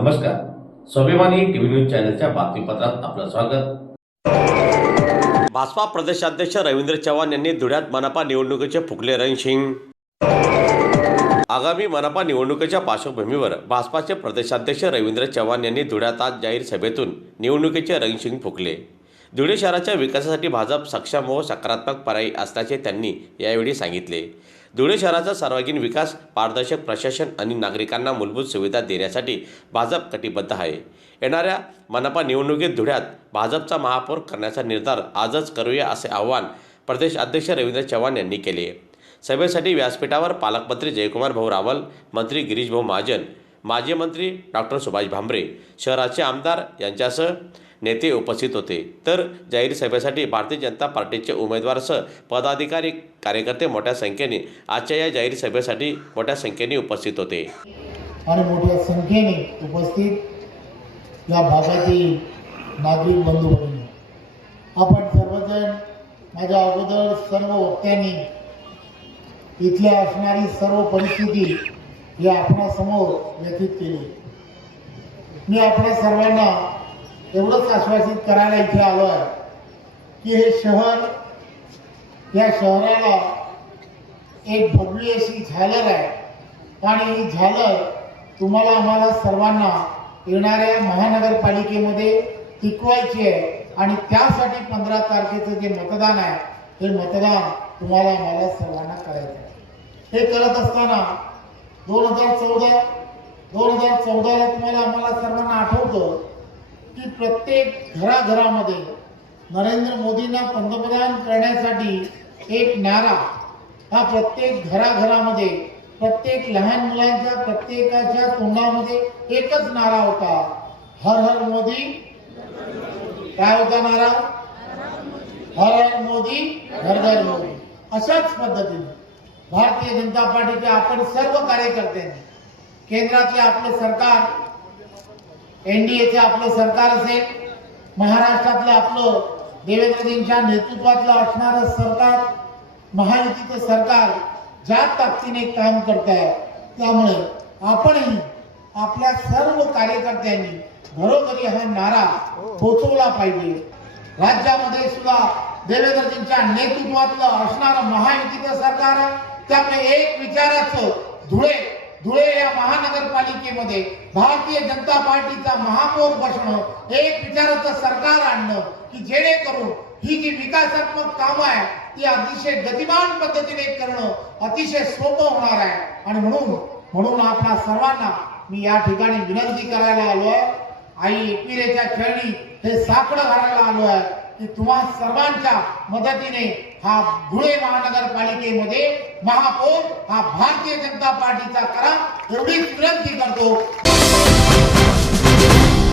नमस्कार. स्वाभिमानी TV news चॅनलच्या बातमीपत्रात आपलं स्वागत. भाजपा प्रदेशाध्यक्ष रवींद्र चव्हाण यांनी धुळ्यात मनपा निवडणुकीचे फुंकले रणशिंग. आगामी मनपा निवडणुकीच्या पार्श्वभूमीवर भाजपाचे प्रदेशाध्यक्ष रवींद्र चव्हाण यांनी धुळ्यात आज जाहीर सभेतून निवडणुकीचे रणशिंग फुंकले. धुळे शहराच्या विकासासाठी भाजप सक्षम व सकारात्मक पर्याय असल्याचे त्यांनी यावेळी सांगितले. धुळे शहराचा सर्वांगीण विकास, पारदर्शक प्रशासन आणि नागरिकांना मूलभूत सुविधा देण्यासाठी भाजप कटिबद्ध आहे. येणाऱ्या मनपा निवडणुकीत धुळ्यात भाजपचा महापौर करण्याचा निर्धार आजच करूया असे आवाहन प्रदेश अध्यक्ष रवींद्र चव्हाण यांनी केले. सभेसाठी व्यासपीठावर पालकमंत्री जयकुमार भाऊ रावल, मंत्री गिरीश भाऊ महाजन, माजी मंत्री डॉक्टर सुभाष भामरे, शहराचे आमदार यांच्यासह नेते उपस्थित होते. तर जाहीर सभेसाठी भारतीय जनता पार्टीचे उमेदवारासह पदाधिकारी, कार्यकर्ते मोठ्या संख्येने आजच्या या जाहीर सभेसाठी मोठ्या संख्येने उपस्थित होते. आणि मोठ्या संख्येने उपस्थित या भागातील नागरिक बंधू भगिनी, आपण सर्वजण माझ्या अगोदर सर्व वक्त्यांनी इथल्या असणारी सर्व परिस्थिती या आपणासमोर व्यथित केली. मी आपल्या सर्वांना एवढंच आश्वासित करायला इथे आलो आहे की हे शहर, या शहराला एक भव्य अशी झालर आहे आणि ही झालर तुम्हाला आम्हाला सर्वांना येणाऱ्या महानगरपालिकेमध्ये टिकवायची आहे. आणि त्यासाठी 15 तारखेचं जे मतदान आहे, हे मतदान तुम्हाला आम्हाला सर्वांना करायचं आहे. हे करत असताना 2014ला तुम्हाला आम्हाला सर्वांना आठवतं की प्रत्येक घराघरामध्ये नरेंद्र मोदींना पंतप्रधान करण्यासाठी एक नारा, हा प्रत्येक घराघरामध्ये, प्रत्येक लहान मुलांच्या प्रत्येकाच्या तोंडामध्ये एकच नारा होता, हर हर मोदी. काय होता नारा? हर हर मोदी, घर घर मोदी. अशाच पद्धतीने भारतीय जनता पार्टीचे आपण सर्व कार्यकर्त्यांनी, केंद्रातले आपलं सरकार, NDAचे आपलं सरकार असेल, महाराष्ट्रातलं आपलं देवेंद्रजींच्या नेतृत्वातलं असणारं सरकार, महायुतीचं सरकार ज्या ताकदीने काम करत आहे, त्यामुळे आपणही आपल्या सर्व कार्यकर्त्यांनी घरोघरी हा नारा पोहोचवला पाहिजे. राज्यामध्ये सुद्धा देवेंद्रजींच्या नेतृत्वातलं असणारं महायुतीचं सरकार आहे, त्यामुळे एक विचाराचं धुळे या महानगरपालिकेमध्ये भारतीय जनता पार्टीचा महापौर बसणं, एक विचाराचं सरकार आणणं की जेणेकरून ही जी विकासात्मक कामं आहे ती अतिशय गतिमान पद्धतीने करणं अतिशय सोपं होणार आहे. आणि म्हणून आपल्या सर्वांना मी या ठिकाणी विनंती करायला आलो आहे, आई एकविरेच्या खेळणी हे साकडं घालायला आलो आहे की तुम्हा सर्वांच्या मदतीने हा धुळे महानगरपालिकेमध्ये महापौर हा भारतीय जनता पार्टीचा करा, एवढीच विनंती करतो.